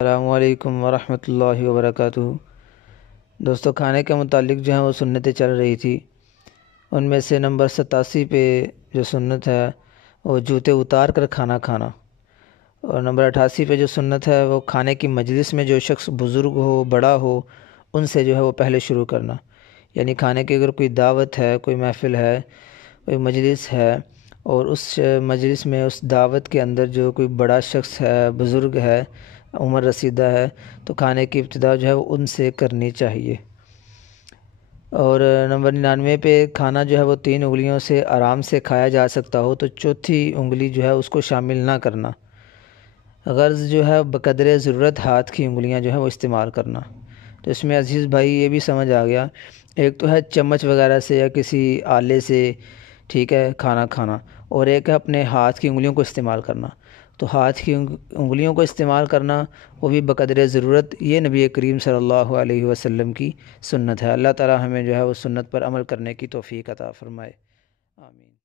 السلام علیکم ورحمۃ اللہ وبرکاتہ۔ دوستو، کھانے کے متعلق جو ہیں وہ سنتیں چل رہی تھی، ان میں سے نمبر 87 پہ جو سنت ہے وہ جوتے اتار کر کھانا کھانا، اور نمبر 88 پہ جو سنت ہے وہ کھانے کی مجلس میں جو شخص بزرگ ہو، بڑا ہو، ان سے جو ہے وہ پہلے شروع کرنا۔ یعنی کھانے کی اگر کوئی دعوت ہے، کوئی محفل ہے، کوئی مجلس ہے، اور اس مجلس میں اس دعوت کے اندر جو کوئی بڑا شخص ہے، بزرگ ہے، عمر رسیدہ ہے، تو کھانے کی ابتدا جو ہے وہ ان سے کرنی چاہیے۔ اور نمبر 99 پہ کھانا جو ہے وہ 3 انگلیوں سے آرام سے کھایا جا سکتا ہو تو چوتھی انگلی جو ہے اس کو شامل نہ کرنا، غرض جو ہے بقدر ضرورت ہاتھ کی انگلیاں جو ہے وہ استعمال کرنا۔ تو اس میں عزیز بھائی یہ بھی سمجھ آ گیا، ایک تو ہے چمچ وغیرہ سے یا کسی آلے سے، ٹھیک ہے، کھانا کھانا، اور ایک ہے اپنے ہاتھ کی انگلیوں کو استعمال کرنا۔ تو ہاتھ کی انگلیوں کو استعمال کرنا وہ بھی بقدر ضرورت، یہ نبی کریم صلی اللہ علیہ وسلم کی سنت ہے۔ اللہ تعالی ہمیں جو ہے وہ سنت پر عمل کرنے کی توفیق عطا فرمائے، آمین۔